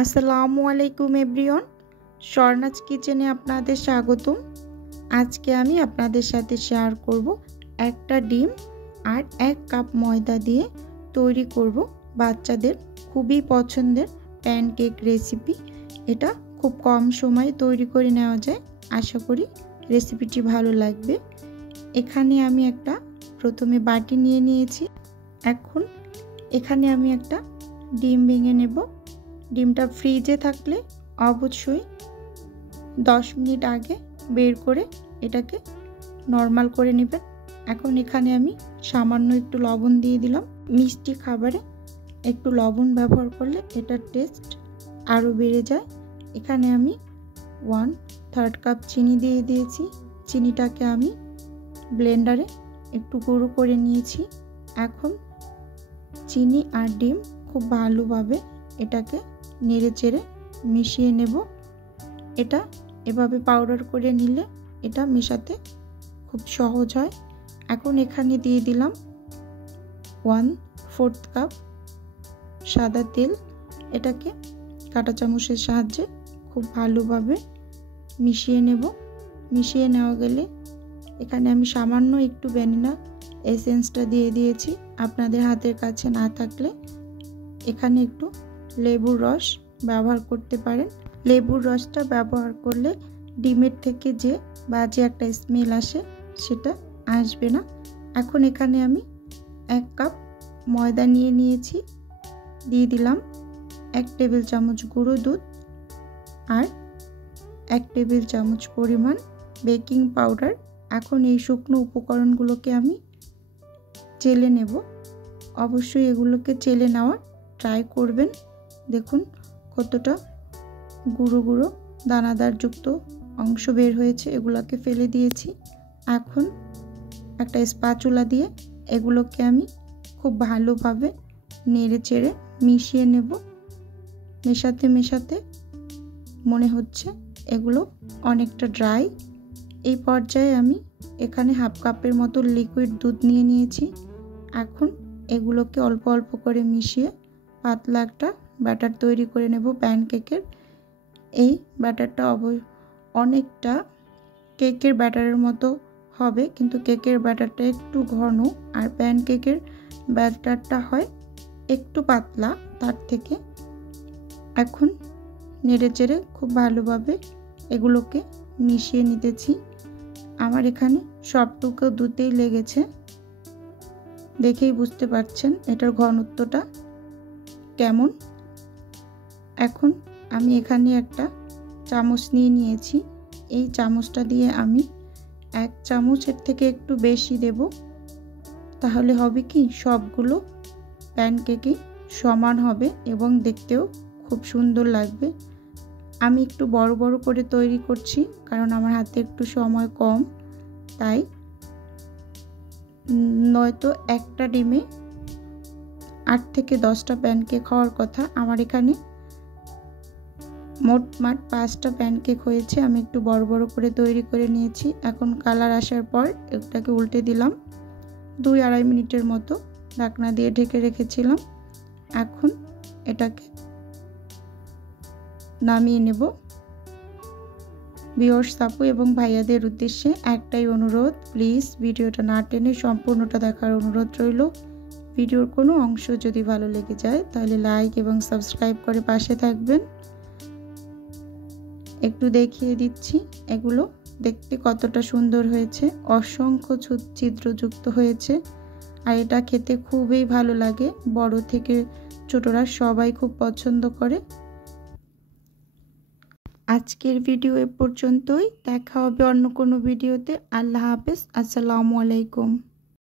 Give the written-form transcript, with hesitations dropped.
আসসালামু আলাইকুম এভরিওয়ান, স্বর্ণাজ কিচেনে আপনাদের স্বাগতম। আজকে আমি আপনাদের সাথে শেয়ার করব একটা ডিম আর 1 কাপ ময়দা দিয়ে তৈরি করব বাচ্চাদের খুবই পছন্দের প্যানকেক রেসিপি। এটা খুব কম সময়ে তৈরি করে নেওয়া যায়। আশা করি রেসিপিটি ভালো লাগবে। এখানে আমি একটা প্রথমে বাটি নিয়ে নিয়েছি। এখন এখানে আমি একটা ডিম ভেঙে নেব। ডিমটা ফ্রিজে থাকলে অবশ্যই 10 মিনিট আগে বের করে এটাকে নরমাল করে নেবেন। এখন এখানে আমি সামান্য একটু লবণ দিয়ে দিলাম। মিষ্টি খাবারে একটু লবণ ব্যবহার করলে এটার টেস্ট আরও বেড়ে যায়। এখানে আমি 1/3 কাপ চিনি দিয়ে দিয়েছি। চিনিটাকে আমি ব্লেন্ডারে একটু গুঁড়ো করে নিয়েছি। এখন চিনি আর ডিম খুব ভালোভাবে এটাকে নেড়ে চেড়ে মিশিয়ে নেব। এটা এভাবে পাউডার করে নিলে এটা মেশাতে খুব সহজ হয়। এখন এখানে দিয়ে দিলাম 1/4 কাপ সাদা তেল। এটাকে কাঁটা চামচের সাহায্যে খুব ভালোভাবে মিশিয়ে নেব। মিশিয়ে নেওয়া গেলে এখানে আমি সামান্য একটু ভ্যানিলা এসেন্সটা দিয়ে দিয়েছি। আপনাদের হাতের কাছে না থাকলে এখানে একটু লেবুর রস ব্যবহার করতে পারেন। লেবুর রসটা ব্যবহার করলে ডিমের থেকে যে বাজে একটা স্মেল আসে সেটা আসবে না। এখন এখানে আমি 1 কাপ ময়দা নিয়ে নিয়েছি। দিয়ে দিলাম 1 টেবিল চামচ গুঁড়ো দুধ আর 1 টেবিল চামচ পরিমাণ বেকিং পাউডার। এখন এই শুকনো উপকরণগুলোকে আমি চেলে নেব। অবশ্যই এগুলোকে চেলে নেওয়ার ট্রাই করবেন। দেখুন কতটা গুঁড়ো গুঁড়ো দানাদার যুক্ত অংশ বের হয়েছে। এগুলোকে ফেলে দিয়েছি। এখন একটা স্প্যাচুলা দিয়ে এগুলোকে আমি খুব ভালোভাবে নেড়ে চেড়ে মিশিয়ে নেব। মেশাতে মেশাতে মনে হচ্ছে এগুলো অনেকটা ড্রাই। এই পর্যায়ে আমি এখানে 1/2 কাপের মতো লিকুইড দুধ নিয়ে নিয়েছি। এখন এগুলোকে অল্প অল্প করে মিশিয়ে পাতলা একটা ব্যাটার তৈরি করে নেব প্যানকেকের। এই ব্যাটারটা অনেকটা কেকের ব্যাটারের মতো হবে, কিন্তু কেকের ব্যাটারটা একটু ঘন আর প্যানকেকের ব্যাটারটা হয় একটু পাতলা তার থেকে। এখন নেড়ে চেড়ে খুব ভালোভাবে এগুলোকে মিশিয়ে নিতেছি। আমার এখানে সবটুকু দুধেই লেগেছে, দেখেই বুঝতে পারছেন এটার ঘনত্বটা কেমন। এখন আমি এখানে একটা চামচ নিয়ে নিয়েছি। এই চামচটা দিয়ে আমি 1 চামচের থেকে একটু বেশি দেব। তাহলে হবে কি সবগুলো প্যানকেকই সমান হবে এবং দেখতেও খুব সুন্দর লাগবে। আমি একটু বড় বড় করে তৈরি করছি কারণ আমার হাতে একটু সময় কম, তাই নয়তো একটা ডিমে 8 থেকে 10টা প্যানকেক হওয়ার কথা। আমার এখানে মোটমাট 5টা প্যানকেক হয়েছে। আমি একটু বড় বড় করে তৈরি করে নিয়েছি। এখন কালার আসার পর এটাকে উল্টে দিলাম। 2-2.5 মিনিটের মতো ঢাকনা দিয়ে ঢেকে রেখেছিলাম। এখন এটাকে নামিয়ে নেব। ভিউয়ার্স আপু এবং ভাইয়াদের উদ্দেশ্যে একটাই অনুরোধ, প্লিজ ভিডিওটা না টেনে সম্পূর্ণটা দেখার অনুরোধ রইল। ভিডিওর কোনো অংশ যদি ভালো লেগে যায় তাহলে লাইক এবং সাবস্ক্রাইব করে পাশে থাকবেন। একটু দেখিয়ে দিচ্ছি এগুলো দেখতে কতটা সুন্দর হয়েছে, অসংখ্য ছিদ্রযুক্ত হয়েছে আর এটা খেতে খুবই ভালো লাগে। বড় থেকে ছোটরা সবাই খুব পছন্দ করে। আজকের ভিডিও এ পর্যন্তই। দেখা হবে অন্য কোনো ভিডিওতে। আল্লাহ হাফেজ। আসসালামু আলাইকুম।